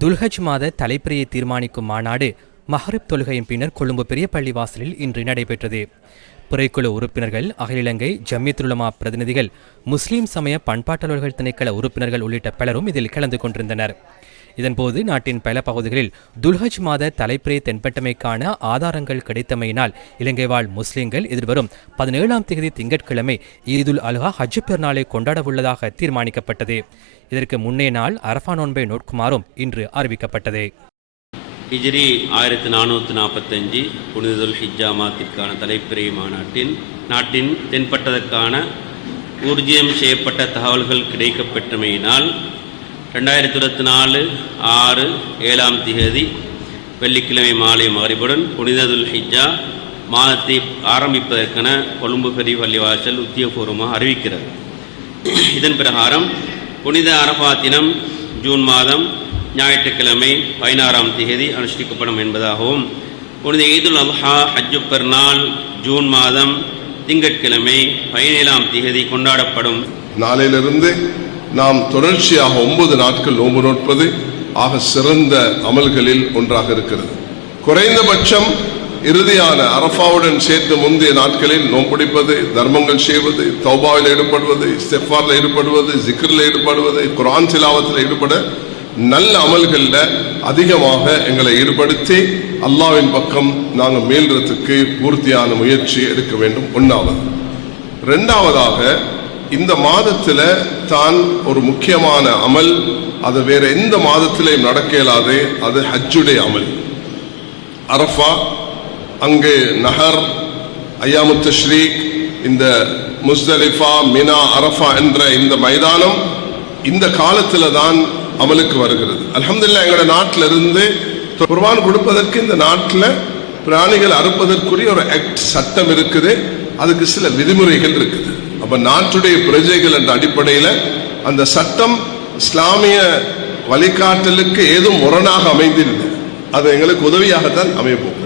துல்ஹஜ் மாத தலைப்பிரியை தீர்மானிக்கும் மாநாடு மஹரிப் தொழுகையின் பின்னர் கொழும்பு பெரிய பள்ளிவாசலில் இன்று நடைபெற்றது. பிறைக்குழு உறுப்பினர்கள் அகில இலங்கை ஜம்மியத்துலமா பிரதிநிதிகள் முஸ்லீம் சமய பண்பாட்டாளர்கள் திணைக்கள உறுப்பினர்கள் உள்ளிட்ட பலரும் இதில் கலந்து கொண்டிருந்தனர். இதன்போது நாட்டின் பல பகுதிகளில் துல்ஹஜ் மாத தலைப்பிரை தென்பட்டமைக்கான ஆதாரங்கள் கிடைத்தமையினால் இலங்கை வாழ் முஸ்லிம்கள் எதிர்வரும் பதினேழாம் தேதி திங்கட்கிழமை ஈதுல் அல்ஹா ஹஜ் பெருநாளை கொண்டாடவுள்ளதாக தீர்மானிக்கப்பட்டது. இதற்கு முன்னே நாள் அரஃபா நோன்பை நோட்குமாறும் இன்று அறிவிக்கப்பட்டது. ஹிஜ்ரி ஆயிரத்தி நானூற்றி நாற்பத்தஞ்சு புனிதுல் ஹிஜ்ஜா மாத்திற்கான தலைப்பிறை மாநாட்டில் நாட்டின் தென்பட்டதற்கான ஊர்ஜியம் செய்யப்பட்ட தகவல்கள் கிடைக்கப்பெற்றமையினால் ரெண்டாயிரத்தி இருபத்தி நாலு ஆறு ஏழாம் திகதி வெள்ளிக்கிழமை மாலை மகரிபுடன் புனிததுல் ஹிஜா மாதத்தை ஆரம்பிப்பதற்கென கொழும்பு பெரிய பள்ளிவாசல் உத்தியோகபூர்வமாக அறிவிக்கிறது. இதன் பிரகாரம் புனித அரபா தினம் ஜூன் மாதம் ஞாயிற்றுக்கிழமை பதினாறாம் தேதி அனுஷ்டிக்கப்படும் என்பதாகவும் புனித ஈதுல் அல்ஹா ஹஜ்ஜு பெருநாள் ஜூன் மாதம் திங்கட்கிழமை பதினேழாம் தேதி கொண்டாடப்படும். நாளையிலிருந்து நாம் தொடர்ச்சியாக ஒன்பது நாட்கள் நோன்பு நோட்பது ஆக சிறந்த அமல்களில் ஒன்றாக இருக்கிறது. குறைந்தபட்சம் இறுதியான அரஃபாவுடன் சேர்த்து முந்தைய நாட்களில் நோம்பிடிப்பது தர்மங்கள் செய்வது தௌபாவில் ஈடுபடுவது இஸ்தெஃபாரில் ஈடுபடுவது ஜிக்ரில் ஈடுபடுவது குரான் சிலாவத்தில் ஈடுபட நல்ல அமல்களில் அதிகமாக எங்களை ஈடுபடுத்தி அல்லாவின் பக்கம் நாங்கள் மீள்றதுக்கு பூர்த்தியான முயற்சி எடுக்க வேண்டும். ஒன்றாவது ரெண்டாவதாக இந்த மாதத்தில் தான் ஒரு முக்கியமான அமல். அது வேற எந்த மாதத்திலையும் நடக்க இயலாது. அது ஹஜ்ஜுடைய அமல். அரஃபா அங்கு நஹர் ஐயாமுத்து ஸ்ரீக் இந்த முஸ்தலிஃபா மினா அரஃபா என்ற இந்த மைதானம் இந்த காலத்தில் தான் அமலுக்கு வருகிறது. அலமதுல்லா எங்களோட நாட்டில் இருந்து குர்பான் கொடுப்பதற்கு இந்த நாட்டில் பிராணிகள் அறுப்பதற்குரிய ஒரு ஆக்ட் சட்டம் இருக்குது. அதுக்கு சில விதிமுறைகள் இருக்குது. அப்ப நாட்டுடைய பிரஜைகள் என்ற அடிப்படையில் அந்த சட்டம் இஸ்லாமிய வழிகாட்டலுக்கு ஏதும் முரணாக அமைந்திருந்தது. அது எங்களுக்கு உதவியாகத்தான் அமைப்போம்